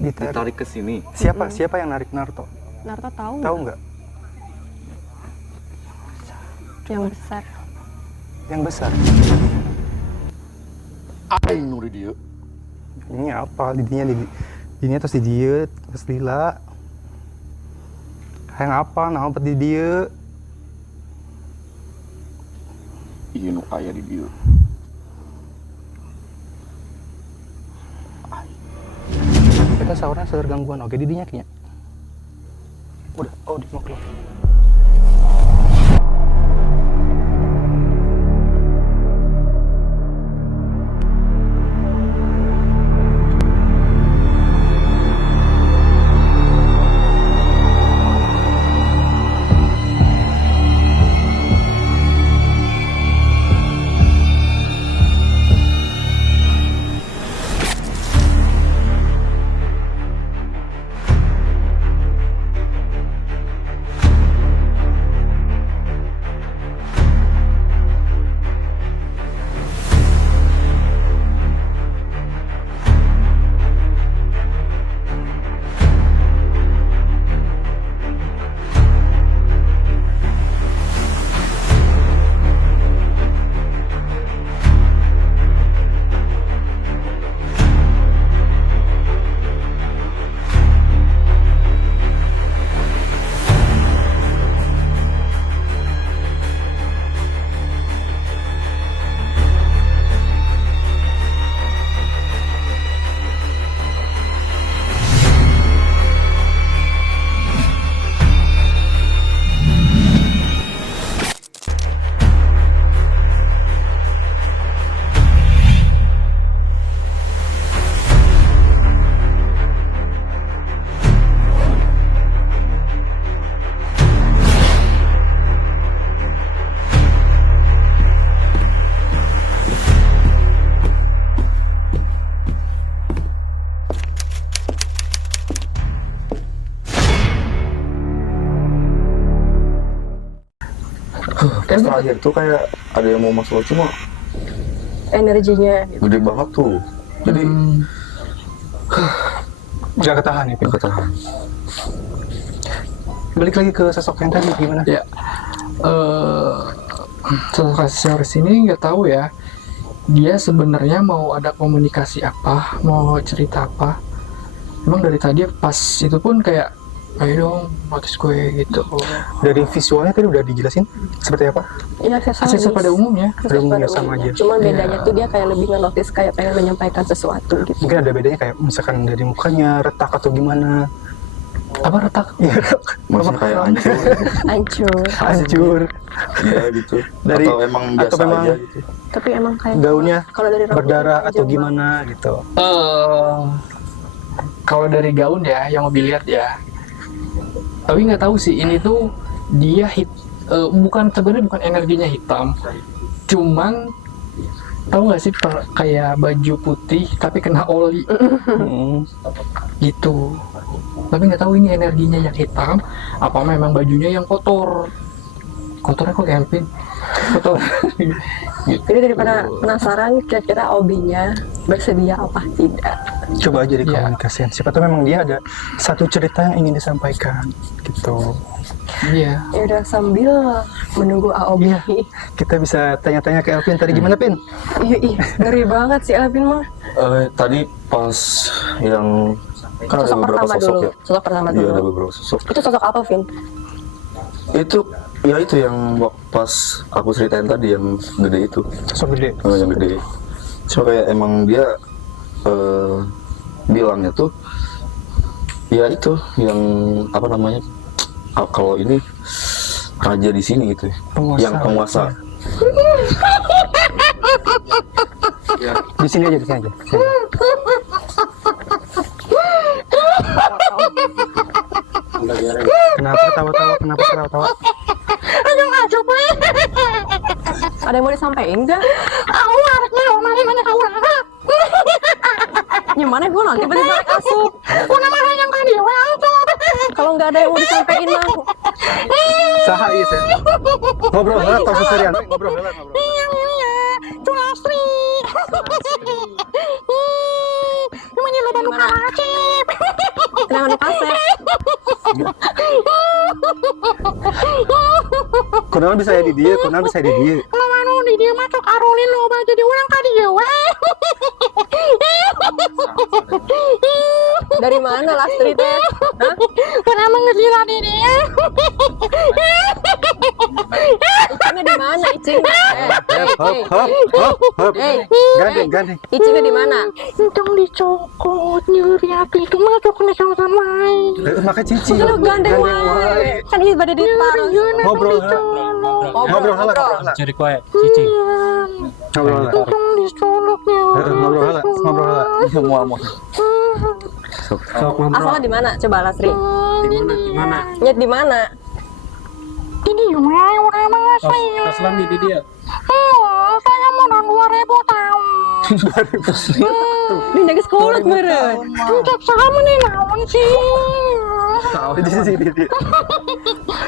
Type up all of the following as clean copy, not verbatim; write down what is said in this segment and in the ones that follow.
Ditarik ke sini. Siapa yang narik Naruto? Naruto tahu Nggak? yang besar. Yang besar. Aing nu di dieu. Ini apa? Didinya terus di dia, terus lila. Yang apa? Nah, di dia. Ieu nu aya di dieu. Kita saurna sadar gangguan. Oke, didinya kayaknya. Udah, dia mau keluar. Pas terakhir tuh kayak ada yang mau masuk cuma Energinya gitu. gede banget tuh. Jadi Nggak ketahan ya, Pin? nggak ketahan. Balik lagi ke sosok yang tadi, gimana? Ya, sosok Asioris ini nggak tahu ya. Dia sebenarnya mau ada komunikasi apa, mau cerita apa. Emang dari tadi pas itu pun kayak, ayo dong, notice gue gitu. Dari visualnya tadi udah dijelasin seperti apa? Iya, Aksesoris pada umumnya. Aksesoris pada sama umumnya. aja. Cuman bedanya Iya. tuh dia kayak lebih nge-notice, kayak pengen menyampaikan sesuatu gitu. Mungkin ada bedanya kayak misalkan dari mukanya, retak atau gimana. Apa retak? Maksudnya kayak hancur. Hancur. Iya gitu. Dari- atau emang biasa atau memang aja gitu. Tapi emang kayak Gaunnya kalau dari rambutnya berdarah panjang atau banget. gimana gitu. Kalau dari gaun ya, yang lebih lihat ya. Tapi nggak tahu sih, ini tuh dia bukan, sebenarnya bukan energinya hitam. Cuman tahu nggak sih kayak baju putih tapi kena oli gitu. Tapi nggak tahu ini energinya yang hitam apa memang bajunya yang kotor. Kotornya kok Kelvin? Kotor. Jadi daripada penasaran kira-kira OB-nya bersedia apa tidak. Coba aja dikomunikasikan. Siapa tahu memang dia ada satu cerita yang ingin disampaikan gitu. Iya. Ya udah, sambil menunggu AOB. Iya. Kita bisa tanya-tanya ke Elvin tadi gimana, Pin? Iya, ngeri banget sih Alvin mah. Tadi pas yang kan ada Sosok beberapa pertama sosok dulu. ya. Sosok pertama Iya dulu. ada beberapa sosok. Itu sosok apa, Vin? Itu ya itu yang pas aku ceritain tadi yang gede itu. Sosok gede. Yang gede. Cuma kayak emang dia bilangnya tuh ya itu yang apa namanya, kalau ini raja di sini gitu ya. Yang penguasa. Ya. Di sini aja, di sini aja. Sini. Kenapa ketawa-tawa? Kenapa ketawa-tawa? Ada yang mau disampaikan nggak? Gimana gue nanti beli barek asup? Kalau nggak ada yang mau disampaikan mah. Saha iya sih. Ngobrol banget atau seserian? Ngobrol banget, ngobrol. Tulastri. Ini lo baru Tina anu kasep. Kunaon bisa di dia, kunaon bisa di dia. Anu di dia mah cok arulin loba jadi urang ka dieu we. Dari mana Lastri teh? Hah? Kenapa ngejira di dia? Icingnya di mana? Icing. Hop. Eh. Gandeng. Icingnya di mana? Cong dicokot nyeri hati itu mah cok nih sama lain. Maka cici. Lu gandeng wae. Kan ieu bade ditaruh. Ngobrol hala. Cari kue, cici. Ngobrol hala. Cong dicoloknya. Ngobrol hala. Semua Sok ngobrol. Asalnya di mana? Coba Lastri. Di mana? Nyet di mana? Ini wae urang mah saya. Pas lami di dia. Saya mau 2000 tahun. Ini jaga sekolah meureun. Cek sama nih naon sih. Di sini.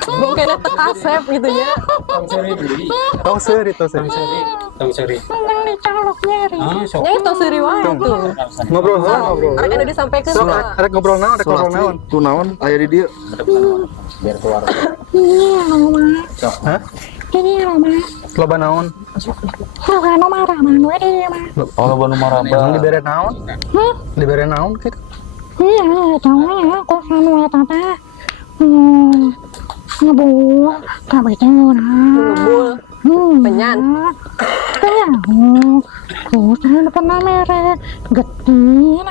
Bongkena teu kasep gitu ya. Tong seri beli. Tong seri. Tong seri. Tentang dicolok nyeri. Ah, sok. Nya tong seuri wae tuh. Ngobrol. Arek anu disampaikan Sok, ka. arek ngobrol naon, naon. Kunaon aya di dia. Biar keluar. Ini lama. Hah? Ini lama. Loba naon? Loba nu marah mah we dia mah. Oh, lo banu maraba. Emang dibere naon? Hah? Dibere naon gitu. Iya, tahu ya, kok sanu eta teh. Ngebul, kabeh Ngebul. Penyan. Tuh, saya pernah mere getin.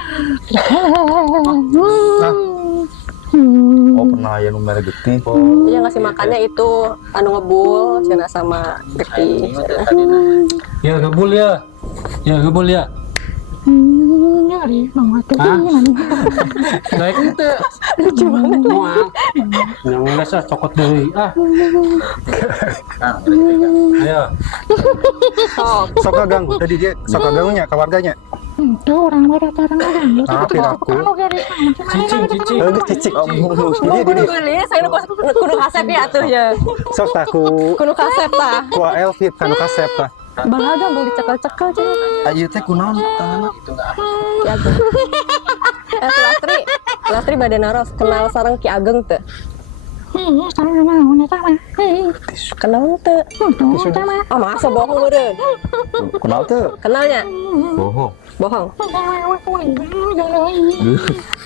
Oh, pernah aya nu mere getih. Dia ngasih makannya itu anu ngebul cenah sama geti. Ya gebul ya. Nyari, mama tuh. Baik ente. Lucu banget. Yang ngeles cokot deui. Ayo. Sok ganggu tadi dia, sok ganggunya ke warganya. Tuh, orang datang orang. Piraku. Cicing. Cicik. Kudu gelis, saya kudu kasep ya atuh ya. Sok taku. Kudu kasep tah. Kuah Elfit kanu kasep tah. Balaga mau dicekel-cekel cenah. Ayo teh kunaon tanganna? Ki Ageng. Lastri badan naros kenal sareng Ki Ageng teu? Saya mau nih sama. Kenal teu? Sama. Ah masa bohong meureun. Kunaon teh? Kenalnya? Bohong. Bohong.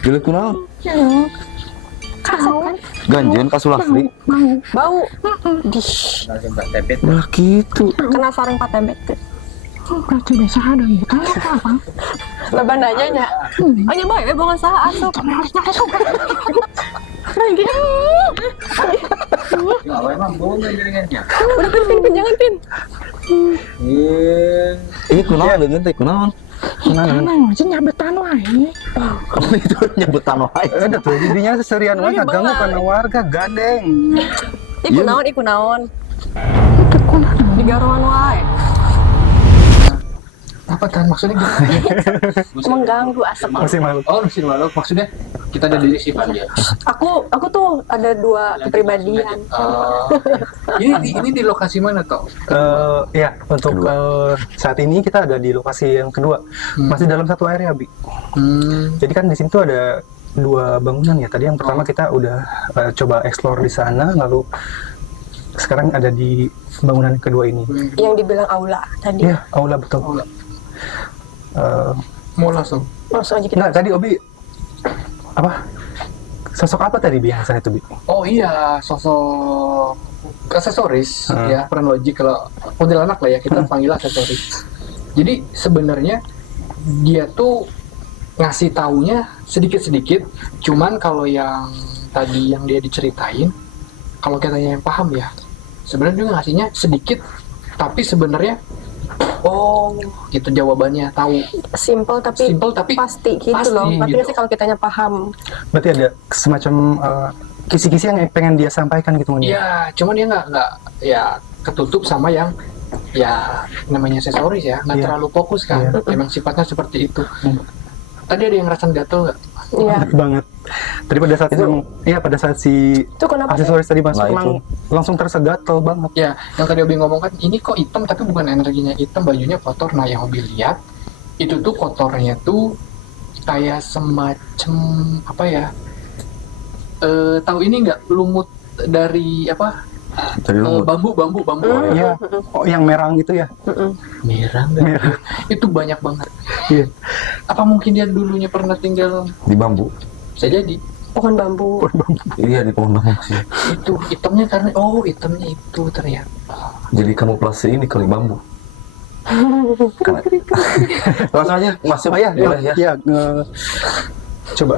Geuleuh kunaon? Ganjeun ka Sulastri. Bau. Nah gitu. Kenal sareng patembek teu? Berarti bisa ada itu apa? Loba nanya nya. Oh nya bae bongan saha asup. Lagi. Udah pin jangan pin. Ini kunaon leungeun teh kunaon? Mana sih nyabetan wae. Oh itu nyebutan wae. Ada tuh didinya seserian wae ganggu kana warga gandeng. Iku naon? Digaroan wae. Apa kan maksudnya gitu? Mengganggu asap. Masih malu. Oh, mesin balok maksudnya kita ada di simpan dia. Aku tuh ada dua kepribadian. Ini di lokasi mana toh? Ya, untuk saat ini kita ada di lokasi yang kedua. Masih dalam satu area, Bi. Jadi kan di sini tuh ada dua bangunan ya. Tadi yang pertama kita udah coba explore di sana, lalu sekarang ada di bangunan kedua ini. Yang dibilang aula tadi. Iya, aula betul. Aula. Mau langsung. Langsung aja kita. Nah, tadi Obi apa? Sosok apa tadi biasa itu, Bi? Oh iya, sosok aksesoris ya, peran logik kalau kuntilanak lah ya kita panggil aksesoris. Jadi sebenarnya dia tuh ngasih taunya sedikit-sedikit, cuman kalau yang tadi yang dia diceritain, kalau katanya yang paham ya, sebenarnya dia ngasihnya sedikit, tapi sebenarnya oh gitu jawabannya tahu. Simple tapi pasti gitu pasti, loh. Tapi gitu. sih kalau kitanya paham. Berarti ada semacam kisi-kisi yang pengen dia sampaikan gitu kan? Iya, cuman dia nggak ya ketutup sama yang ya namanya aksesoris ya, nggak Iya. terlalu fokus kan. Iya. Emang sifatnya seperti itu. Tadi ada yang ngerasain gatel nggak? Iya. Banget. Tadi pada saat pada saat si Itu kenapa sih? aksesoris tadi masuk Nah, emang langsung terasa gatel banget. Ya, yang tadi Obi ngomong kan, ini kok hitam tapi bukan energinya hitam, bajunya kotor. Nah, yang Obi lihat itu tuh kotornya tuh kayak semacam apa ya? tahu ini nggak lumut dari apa? Jadi lumut. Bambu. Iya. Oh, yang merang gitu ya? Merah nggak? Merah. Itu banyak banget. Iya. Apa mungkin dia dulunya pernah tinggal? Di bambu. Bisa jadi. Pohon bambu. Iya di pohon bambu sih. Itu hitamnya karena hitamnya itu ternyata. Jadi kamuflase ini kali bambu. Langsung aja masuk Oh ya, boleh ya. ya. Coba.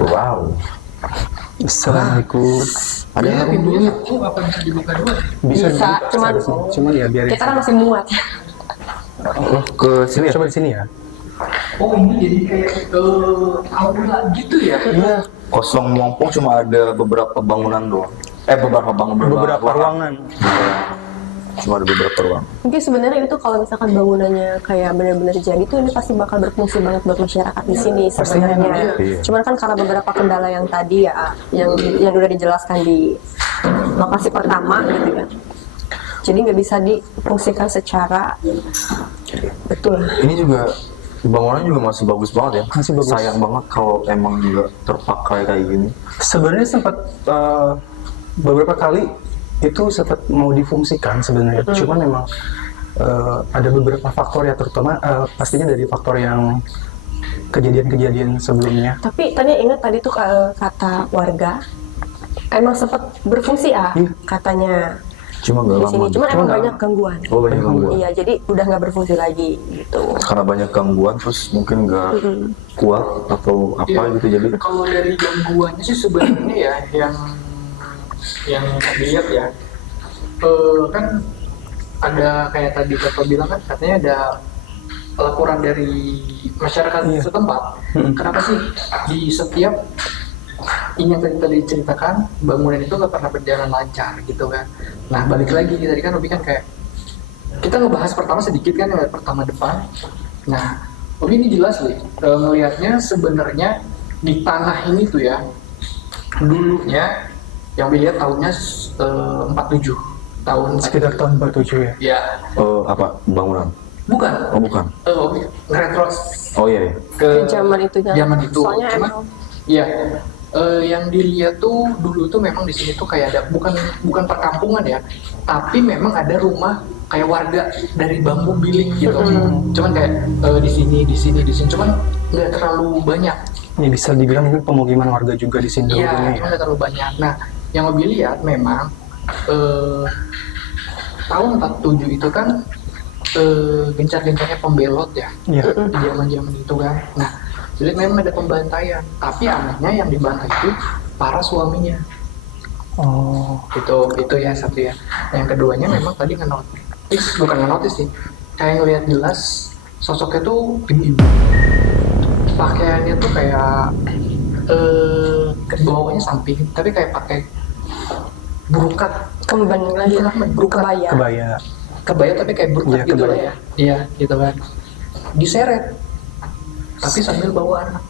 Wow. Assalamualaikum. Ada Ya, yang pintunya satu apa bisa dibuka dua? Bisa, Cuman ya biarin. kita kan masih muat. oh, ke sini ya? Coba di sini ya. Oh ini jadi kayak aula gitu ya? Iya. Kosong mompong cuma ada beberapa bangunan doang. Beberapa ruangan. Cuma ada beberapa ruang. Mungkin sebenarnya itu kalau misalkan bangunannya kayak benar-benar jadi tuh ini pasti bakal berfungsi banget buat masyarakat di sini sebenarnya. Iya. Cuman kan karena beberapa kendala yang tadi ya, yang udah dijelaskan di lokasi pertama gitu ya. Jadi nggak bisa difungsikan secara betul. Ini juga bangunan juga masih bagus banget ya. Masih bagus. Sayang banget kalau emang nggak terpakai kayak gini. Sebenarnya sempat beberapa kali itu sempat mau difungsikan sebenarnya. Cuman memang ada beberapa faktor ya, terutama pastinya dari faktor yang kejadian-kejadian sebelumnya. Tapi tadi ingat tadi tuh kata warga emang sempat berfungsi katanya Cuma nggak di lama. sini. Cuman emang nggak banyak gangguan. Oh banyak gangguan. Iya, jadi udah nggak berfungsi lagi gitu. Karena banyak gangguan terus mungkin nggak kuat atau apa Iya. gitu jadi. Kalau dari gangguannya sih sebenarnya ya yang dilihat ya kan ada kayak tadi Bapak bilang kan katanya ada laporan dari masyarakat setempat. Kenapa sih di setiap ini yang tadi diceritakan bangunan itu nggak pernah berjalan lancar gitu kan? Nah balik lagi tadi kan Obi kan kayak kita ngebahas pertama sedikit kan yang pertama depan. Nah Obi ini jelas nih ngelihatnya sebenarnya di tanah ini tuh ya dulunya yang dilihat tahunnya 47 tahun Sekitar tahun 47 ya. ya Apa bangunan? bukan Oh bukan. ngeretros Oh iya. Iya. ke Zaman itu kan. zaman itu Soalnya cuma emang ya yang dilihat tuh dulu tuh memang di sini tuh kayak ada bukan perkampungan ya tapi memang ada rumah kayak warga dari bambu biling gitu cuman kayak di sini cuman nggak terlalu banyak. Ini bisa dibilang ini pemukiman warga juga di sini Iya, dulunya cuma ya. nggak terlalu banyak. Nah, yang lebih lihat memang tahun 47 itu kan gencar-gencarnya pembelot ya Iya. di zaman-zaman itu kan. Nah, jadi memang ada pembantaian. Tapi anehnya yang dibantai itu para suaminya. Oh. Itu ya satu ya. Yang keduanya memang tadi bukan ngenotis sih. Kayak ngelihat jelas sosoknya tuh ibu-ibu. Pakaiannya tuh kayak bawahnya samping, tapi kayak pakai burukat, kembali lagi burukat kebaya. kebaya tapi kayak burukat Iya, gitu lah kebaya. ya, iya gitu kan, diseret, tapi sambil bawa anak,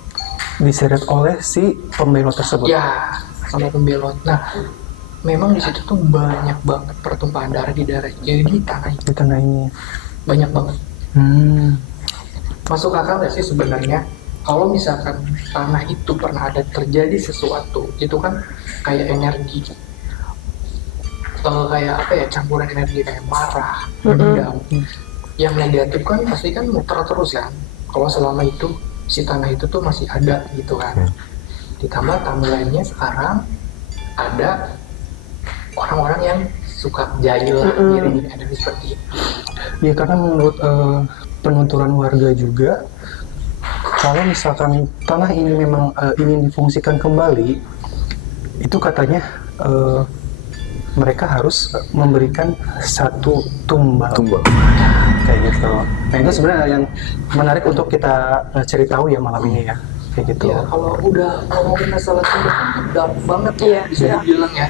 Diseret oleh si pembelot tersebut. ya sama pembelot. Nah, memang di situ tuh banyak banget pertumpahan darah di tanah itu, Di tanah ini. banyak banget. Masuk akal nggak sih sebenarnya kalau misalkan tanah itu pernah ada terjadi sesuatu, itu kan kayak energi, kayak apa ya, campuran energi kayak marah, dendam. Yang negatif kan pasti kan muter terus kan. Kalau selama itu si tanah itu tuh masih ada gitu kan. Ditambah timelinenya sekarang ada orang-orang yang suka jahil ngirim energi seperti itu. Ya karena menurut penuturan warga juga, kalau misalkan tanah ini memang ingin difungsikan kembali, itu katanya mereka harus memberikan satu tumbal. Kayak gitu. Nah itu sebenarnya yang menarik untuk kita cari tahu ya malam ini ya. Kayak gitu. Ya kalau udah ngomongin masalah itu dark banget ya, bisa dibilang ya.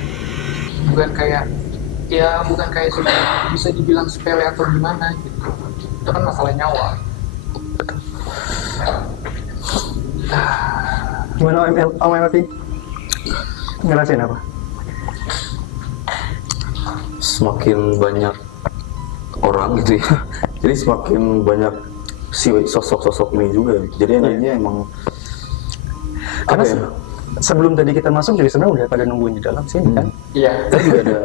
Bukan kayak sudah bisa dibilang sepele atau gimana gitu. Itu kan masalah nyawa. Gimana Om Elvi? Ngerasain apa? Semakin banyak orang gitu ya. Jadi semakin banyak si sosok-sosok ini juga. Jadi energinya emang Karena apa ya? sebelum tadi kita masuk juga sebenarnya udah pada nungguin di dalam sini kan. Iya. Tadi juga ada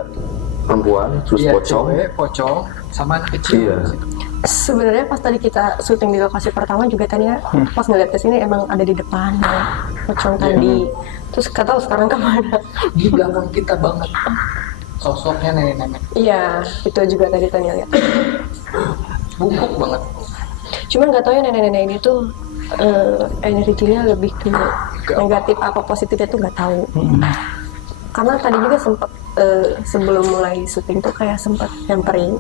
perempuan, terus Iya, pocong. cewek, pocong, sama anak kecil. Iya. Sebenarnya pas tadi kita syuting di lokasi pertama juga tadi ya, pas ngeliat ke sini emang ada di depan ya, pocong tadi. Terus nggak tahu sekarang kemana. Di belakang kita banget. Sosoknya nenek-nenek. Iya, itu juga tadi Tania lihat. Bungkuk banget. Cuman nggak tahu ya nenek-nenek ini tuh energinya lebih ke negatif apa positifnya tuh nggak tahu. Karena tadi juga sempet sebelum mulai syuting tuh kayak sempet nyamperin.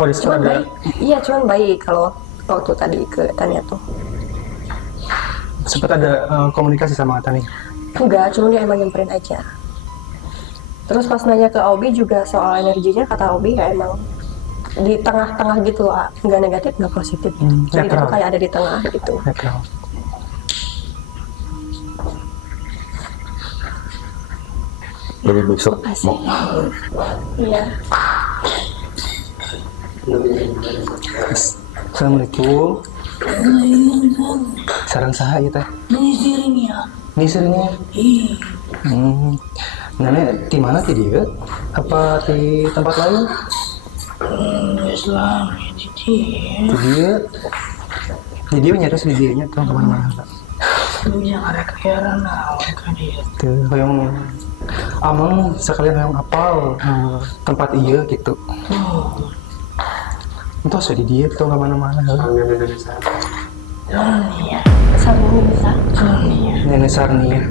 Oh di situ Cuman ada. baik, iya cuman baik kalau waktu tadi ke Tania tuh. Sempat ada komunikasi sama Tani. Enggak, cuma dia emang nyamperin aja. Terus pas nanya ke Obi juga soal energinya, kata Obi ya emang di tengah-tengah gitu, nggak negatif nggak positif. Jadi dia netral. tuh kayak ada di tengah gitu. Netral. Lebih besok mau Iya. Assalamualaikum. Sarang saha ya teh? Ngisirnya. Nenek di mana ti dia? Apa di tempat lain? Di dia. Di dia nyaris di dianya tuh kemana-mana. Tuh, yang amang sekalian yang apal tempat iya gitu. Entah saya di dia tuh kemana-mana. Sarunisa. Nenek Sarnia.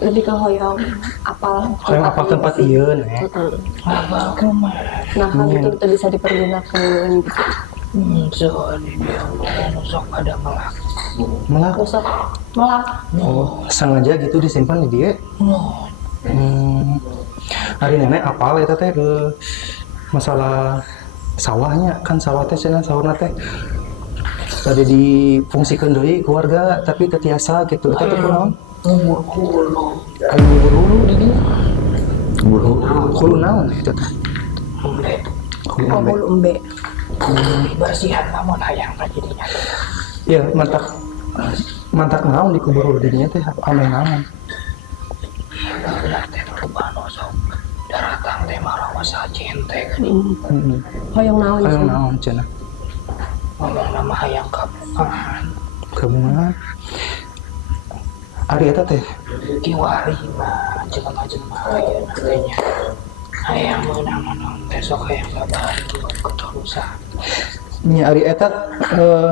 Lebih ke hoyong apal. Yang apal tempat iya nek. Nah hal itu kita bisa dipergunakan gitu. Melak. Rusak melak. Oh, sengaja gitu disimpan di dia. Hari nenek apal ya teh ke masalah sawahnya kan sawah teh cenah sawahna teh tadi difungsikan deui keluarga tapi tetiasa gitu eta teh kunaon? Ayo buru di dinya. Hulu naon eta teh? Hulu Oh, ambe. bulu embe. Bersihan namun hayang jadinya. Iya, mantak naon dikubur hulu di dinya teh ame naon? Hoyong naon Ayo sih? naon cenah? Ngomong nama hayang kabungan. Gabungan. Ari eta teh Kiwari mah jelema-jelema aya nantinya. Hayang menang-menang besok hayang babantu keterusan. nya ari eta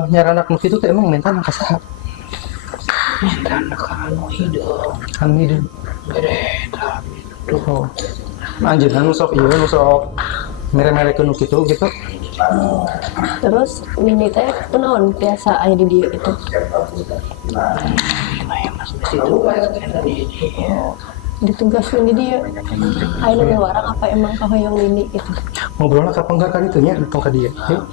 nyaranak nu kitu teh emang mental ka saha? Minta anu hidup. Anu hideung. Gede tapi Oh. Anjeunna nu sok ieu nu sok mere-merekeun nu kitu gitu. Terus Mini teh kunaon biasa aya di dia itu. yang masih situ di Ditugaskeun di dia. Aya nu warang apa emang ka hoyong Mini gitu. Ngobrolna kapan ka ditu nya tong ka dieu. Yuk.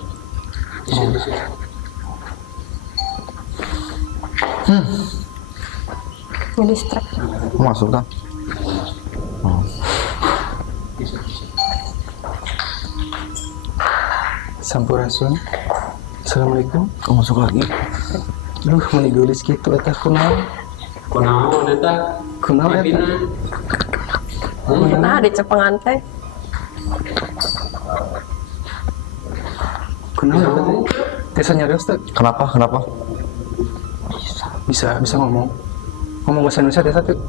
Ngedistrek. masuk kan? Sampurasun. Assalamualaikum. Kok masuk lagi? Duh, menigulis gitu eta kunaon? Kunaon eta? Kunaon eta? Nah, di cepengan teh. Kunaon eta teh? Tesa nyarios teh Kenapa? Kenapa? bisa ngomong. Ngomong bahasa Indonesia teh tuh.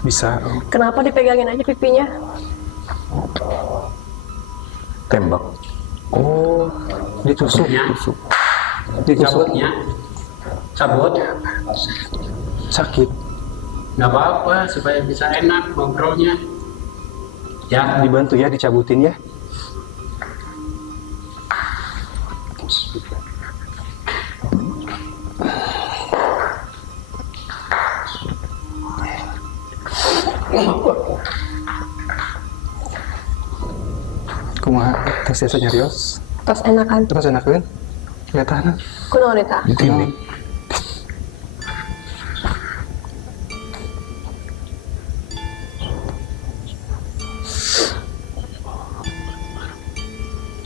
Bisa. Oh. Kenapa dipegangin aja pipinya? Tembak. Oh, ditusuk. Tusuk. Ditusuk. Cabutnya. Cabut. Sakit. Nggak apa-apa supaya bisa enak ngobrolnya. Ya, Dibantu ya, dicabutin ya. Kumaha tes tes nyarios. Terus enakan. Terus enakeun. Kelihatan. Kunaon eta? Ditindih.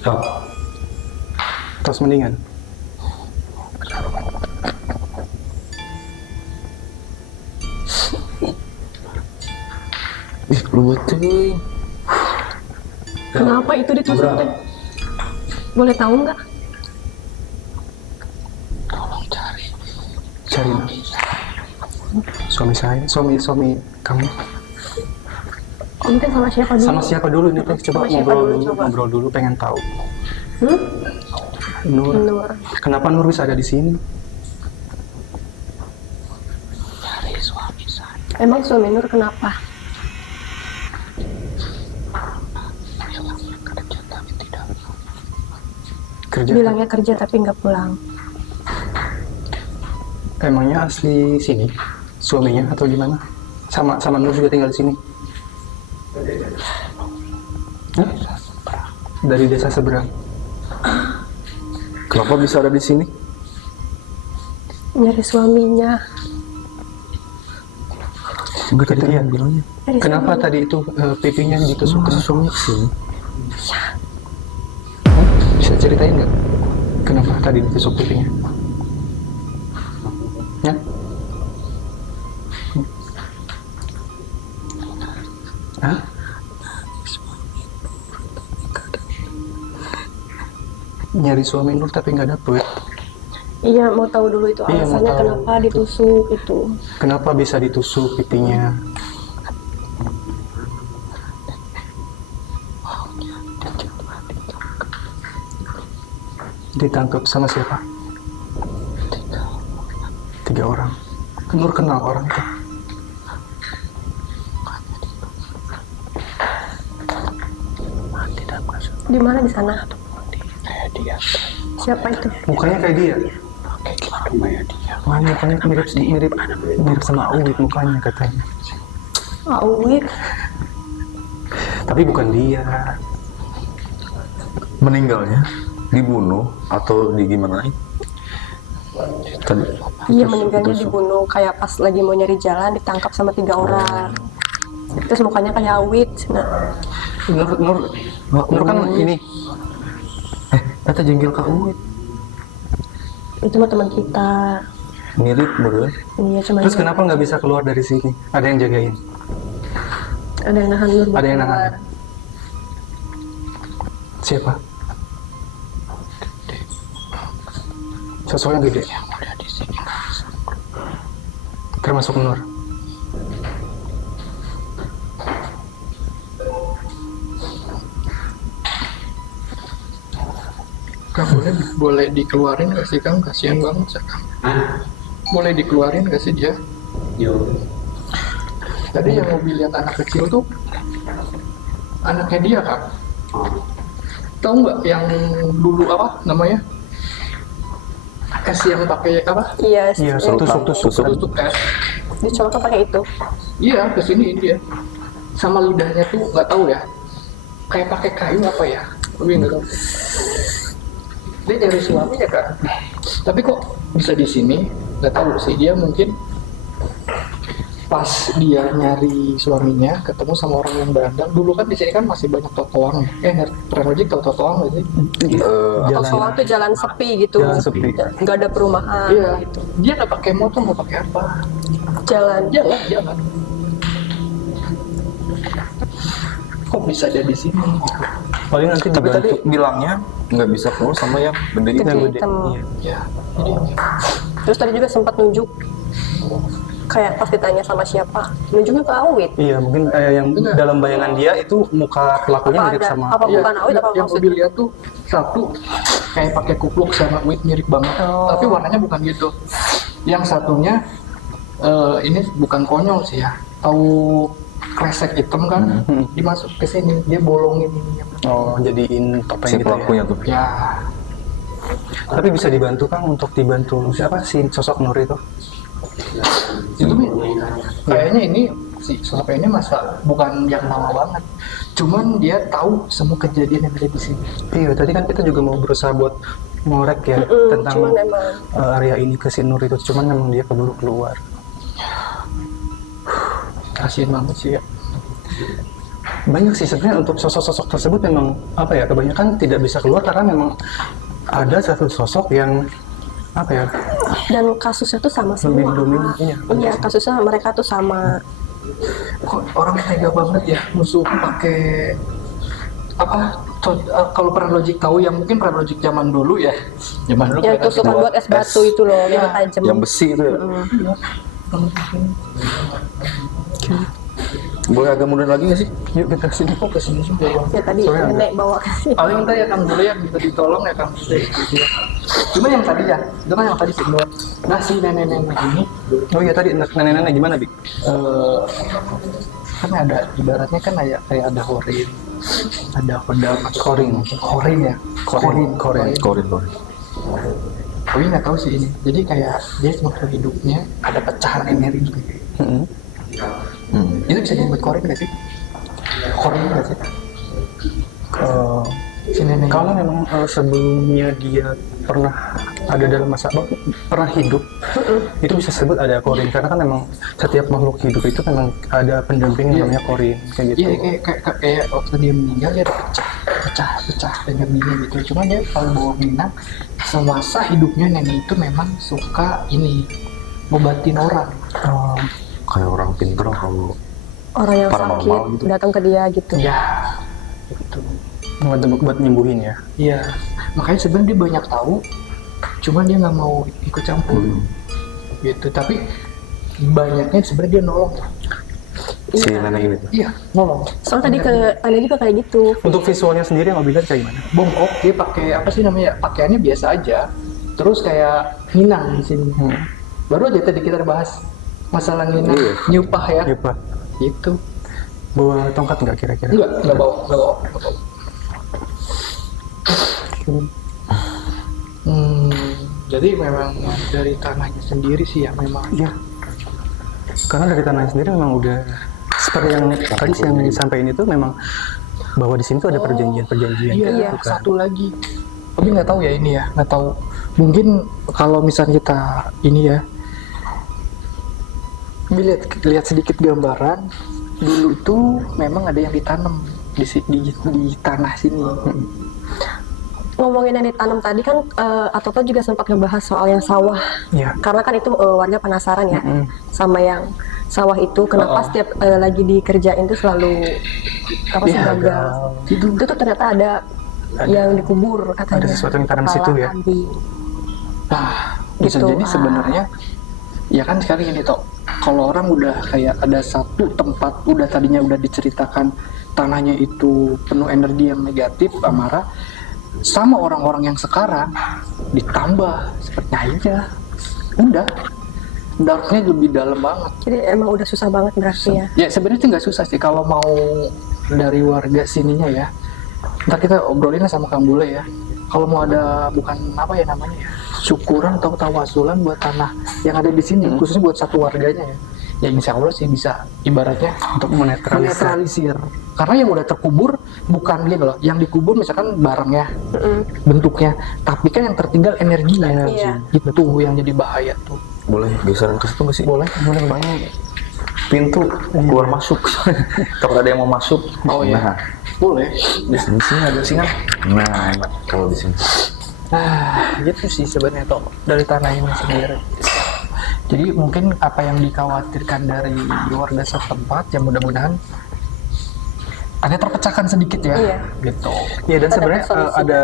sok. Terus mendingan. Ruwet tuh. Kenapa itu ditusuk teh? Boleh tahu nggak? Cari suami saya, suami kamu. Om teh sama siapa dulu? Sama siapa dulu ini teh? Coba Sama siapa ngobrol dulu, dulu, coba? ngobrol dulu, pengen tahu. Nur. Nur. Kenapa Nur bisa ada di sini? Emang suami Nur kenapa? Kerja. Bilangnya kerja tapi nggak pulang. Emangnya asli sini suaminya atau gimana? Sama Nur juga tinggal di sini. Hah? Dari desa seberang. Kenapa bisa ada di sini? Nyari suaminya. Enggak tadi Iya. kan bilangnya. Nyari Kenapa suaminya. tadi itu pipinya ditusuk? Masa suaminya kesini? Bisa ceritain nggak? Kenapa tadi ditusuk pipinya? Ya? Hah? Nyari suami Nur tapi nggak dapet. Iya, mau tahu dulu itu Iya, mau alasannya tahu. kenapa ditusuk itu. Kenapa bisa ditusuk pipinya? Ditangkap sama siapa? 3 orang. Nur kenal orang itu. Di mana di sana? Siapa itu? Mukanya kayak dia. Mukanya mirip sama Awit mukanya katanya. Awit. Tapi bukan dia. Meninggalnya dibunuh atau di gimana? Tadi. Iya, meninggalnya dibunuh kayak pas lagi mau nyari jalan ditangkap sama 3 orang. Terus mukanya kayak Awit. Nah, Nur kan ini. Kata jenggel Kak Uwit. itu mah teman kita. Mirip bener. Iya, cuma Terus kenapa nggak bisa keluar dari sini? Ada yang jagain. ada yang nahan Nur? Ada yang keluar. nahan. Siapa? Sosok yang gede. Termasuk Nur. Kang, boleh dikeluarin gak sih Kang? Kasihan banget sih Kang. Hah? Boleh dikeluarin gak sih dia? Yo. Tadi yang mobil lihat anak kecil tuh anaknya dia Kang. Tahu nggak yang dulu apa namanya? Es yang pakai apa? Iya, Iya, tusuk. Tutup es. dicolok pakai itu. Iya, kesini dia. Sama lidahnya tuh nggak tahu ya. Kayak pakai kayu apa ya? Tapi nggak tahu. Dia nyari suaminya kan. Tapi kok bisa di sini? Nggak tahu sih. Dia mungkin pas dia nyari suaminya ketemu sama orang yang berandang. Dulu kan di sini kan masih banyak totoang. Pernah ojek tahu totoang nggak sih? Soalnya tuh jalan sepi gitu. Jalan sepi. Nggak ada perumahan. Iya. Dia nggak pakai motor, nggak pakai apa. Jalan. Jalan. Kok bisa ada di sini? Paling nanti Tapi tadi dibantu. bilangnya nggak bisa keluar sama yang gede itu. Gede Yang gede. hitam. Iya. Ya, ini Terus tadi juga sempat nunjuk. Kayak pas ditanya sama siapa, nunjuknya ke Awit. Iya, mungkin yang dalam bayangan dia itu muka pelakunya Apa mirip ada- sama apa bukan Awit apa yang maksudnya? mobil lihat tuh satu kayak pakai kupluk sama Wit mirip banget, Oh. tapi warnanya bukan gitu. Yang satunya ini bukan konyol sih ya, tahu kresek hitam kan, dimasuk ke sini dia bolongin ini. Oh, jadiin topeng Si gitu ya. pelakunya tuh. Ya, Tapi bisa dibantu Kang untuk dibantu siapa sih sosok Nur itu? itu kayaknya ini si sosok ini masa bukan yang lama banget, cuman dia tahu semua kejadian yang ada di sini. Iya, tadi kan kita juga mau berusaha buat ngorek ya tentang Cuman emang area ini ke si Nur itu, cuman memang dia keburu keluar. Kasian banget sih ya. Banyak sih sebenarnya untuk sosok-sosok tersebut memang apa ya, kebanyakan tidak bisa keluar karena memang ada satu sosok yang apa ya, dan kasusnya tuh sama lebih semua. dominan. Iya, Iya, kasusnya mereka tuh sama. Kok orang tega banget ya musuh pakai apa? Kalau peran logik tahu yang mungkin peran logik zaman dulu ya. Zaman dulu Yang mereka tusukan buat es batu itu loh, Iya. yang tajam. Yang besi itu ya. Boleh agak mundur lagi nggak sih? Yuk kita sini. kok kesini juga ya. Ya tadi Soalnya nenek bawa ke sini. Paling minta ya Kang dulu ya minta ditolong ya Kang. Cuma yang tadi ya, itu kan yang tadi sih dua. Nah si nenek-nenek ini Oh iya tadi nenek-nenek gimana, Bi? kan ada ibaratnya kan kayak ada horin, ada pedang, horin ya, Korin. tapi nggak tahu sih ini. Jadi kayak dia waktu hidupnya ada pecahan energi. Itu bisa disebut korin nggak sih? Korin nggak sih? Si nenek Kalau memang sebelumnya dia pernah ada dalam masa pernah hidup, itu bisa disebut ada korin karena kan memang setiap makhluk hidup itu memang ada pendamping yang namanya korin kayak gitu. Iya kayak waktu dia meninggal dia ada pecah energinya gitu. Cuma dia kalau bawa minat semasa hidupnya nenek itu memang suka ini ngobatin orang. Kayak orang pinter kalau Orang yang Paranormal sakit gitu. datang ke dia gitu. Ya gitu. Buat nyembuhin ya. Iya, makanya sebenarnya dia banyak tahu, cuman dia nggak mau ikut campur, gitu. Tapi banyaknya sebenarnya dia nolong. si nenek ini. Iya, nolong. Soalnya tadi ke Anda juga kayak gitu. Untuk visualnya sendiri yang mobilnya kayak gimana? Bongkok dia pakai apa sih namanya? Pakaiannya biasa aja. Terus kayak nginang di sini. Baru aja tadi kita bahas masalah nginang, Iya. nyupah ya. Ya Pak. Gitu. Bawa tongkat nggak kira-kira? Enggak bawa. Jadi memang dari tanahnya sendiri sih ya memang. Iya. Karena dari tanah sendiri memang udah seperti yang tadi yang disampaikan itu memang bahwa di sini tuh ada perjanjian-perjanjian. Iya, Iya. gitu kan. satu lagi. Tapi nggak tahu ya ini ya, nggak tahu. Mungkin kalau misalnya kita ini ya, lihat sedikit gambaran dulu tuh memang ada yang ditanam di tanah sini. Ngomongin yang ditanam tadi kan, Atoto juga sempat ngebahas soal yang sawah. Iya. Karena kan itu warga penasaran ya sama yang sawah itu. Kenapa setiap lagi dikerjain tuh selalu apa sih gagal. Itu tuh ternyata ada yang dikubur katanya. Ada sesuatu yang tanam di situ ya. Kambing. Nah, bisa Gitu. jadi sebenarnya ya kan sekarang ini toh, kalau orang udah kayak ada satu tempat udah tadinya udah diceritakan tanahnya itu penuh energi yang negatif, amarah, sama orang-orang yang sekarang ditambah seperti aja, udah darknya lebih dalam banget. Jadi emang udah susah banget berarti ya. Ya sebenarnya sih nggak susah sih kalau mau dari warga sininya ya. Ntar kita obrolin sama Kang Bule ya. Kalau mau ada bukan apa ya namanya ya, syukuran atau tawasulan buat tanah yang ada di sini, khususnya buat satu warganya ya. Ya insya Allah sih bisa ibaratnya Untuk menetralisir. Karena yang udah terkubur bukan dia loh, yang dikubur misalkan barangnya, bentuknya, tapi kan yang tertinggal energinya. Iya. Itu yang jadi bahaya tuh. Boleh geseran ke situ nggak sih? Boleh. Banyak pintu keluar masuk. Kalau ada yang mau masuk. Oh iya. Nah, Boleh. di sini ada singa. Nah, enak kalau di sini. Nah, gitu sih sebenarnya toh dari tanah ini sendiri. Jadi mungkin apa yang dikhawatirkan dari warga setempat ya mudah-mudahan ada terpecahkan sedikit ya. Iya. Gitu. Iya, dan Ada sebenarnya solusi. ada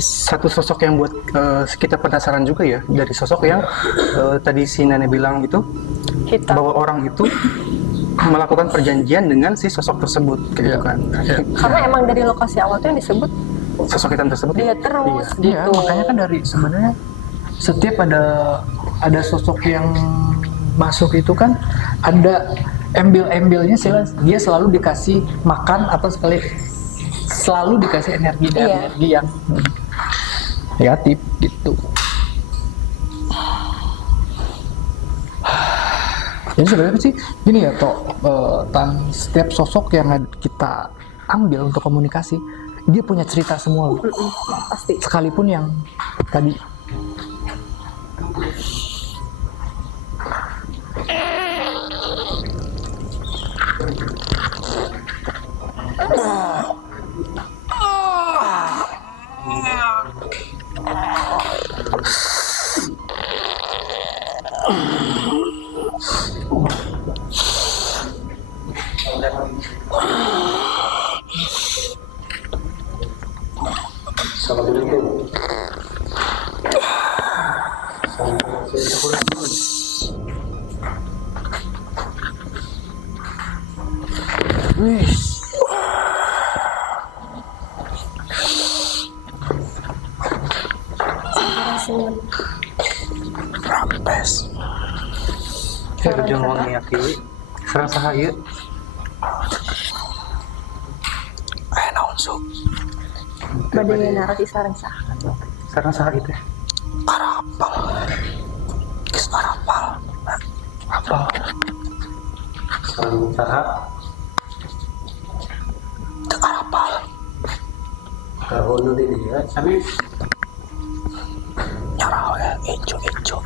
satu sosok yang buat kita penasaran juga ya, dari sosok yang tadi si nenek bilang itu Hitam. bahwa orang itu melakukan perjanjian dengan si sosok tersebut gitu kan. Karena emang dari lokasi awal tuh yang disebut Sosok hitam tersebut dia terus Iya, gitu. makanya kan dari sebenarnya setiap ada sosok yang masuk itu kan ada embel-embelnya dia selalu dikasih makan atau selalu dikasih energi dan Iya. energi yang negatif gitu. Jadi sebenarnya sih gini ya toh, setiap sosok yang kita ambil untuk komunikasi dia punya cerita semua loh. Pasti. Sekalipun yang tadi Rampes. Jeung wangi aki. Sareng saha ieu? Aya naon sok? Bade narasi sareng sah. Sareng saha ieu teh? Arapal. Geus arapal. Apa? Sarang saha Teu arapal. kalau nu di dia sami Nyarah we ejo-ejo.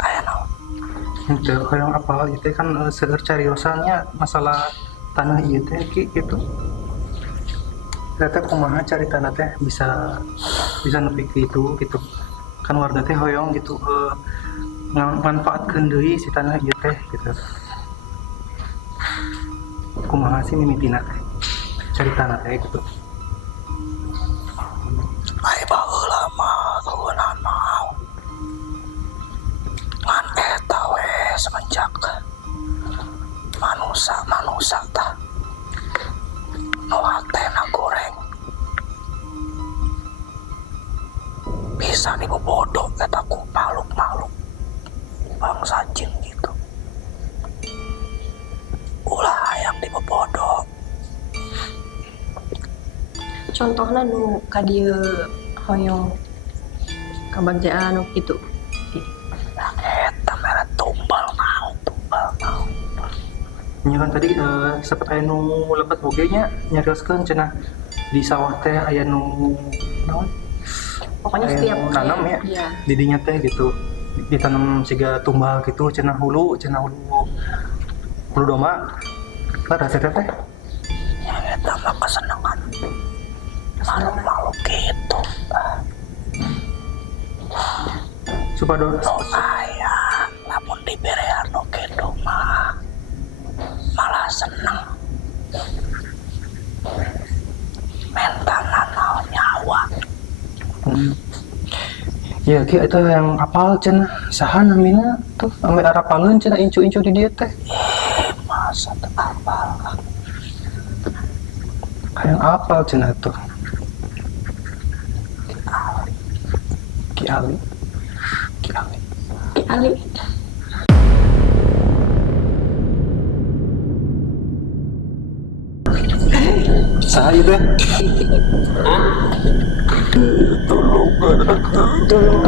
Aya naon? Henteu hoyong apa ieu teh kan seueur cariosanya masalah tanah ieu teh gitu. Eta kumaha caritana teh bisa nepi ke itu gitu. Kan warga teh hoyong gitu manfaatkeun deui si tanah ieu teh gitu. Kumaha sih mimitina teh? Caritana teh gitu. Ai baheula mah kaeunan mah. Ngan eta we semenjak manusa tah. Nu hatena goreng. Bisa dibobodo eta ku makhluk-makhluk bangsa jin gitu. Ulah hayang dibobodo. Contohnya nu ka dieu hoyong kabagjaan nu kitu. Eta mere tumbal mau. Nya kan tadi sempat aya nu lebat oge nya nyarioskeun cenah di sawah teh aya nu naon? Pokoknya Aya setiap nu nanam ya. Iya. Di dinya teh gitu. Ditanam siga tumbal gitu cenah hulu domba. Lah rasa teh. Eta mah kesenangan. Makhluk-makhluk gitu. Supado No aya, lamun diberean nu kitu mah malah seneng. Mentana naon nyawa. ya ki eta yang apal cenah saha namina tuh ame arapaleun cenah incu-incu di dieu teh. Masa teu apal. Hayang apal cenah tuh. Ki Ali. Ali. Saha ieu teh? Tolong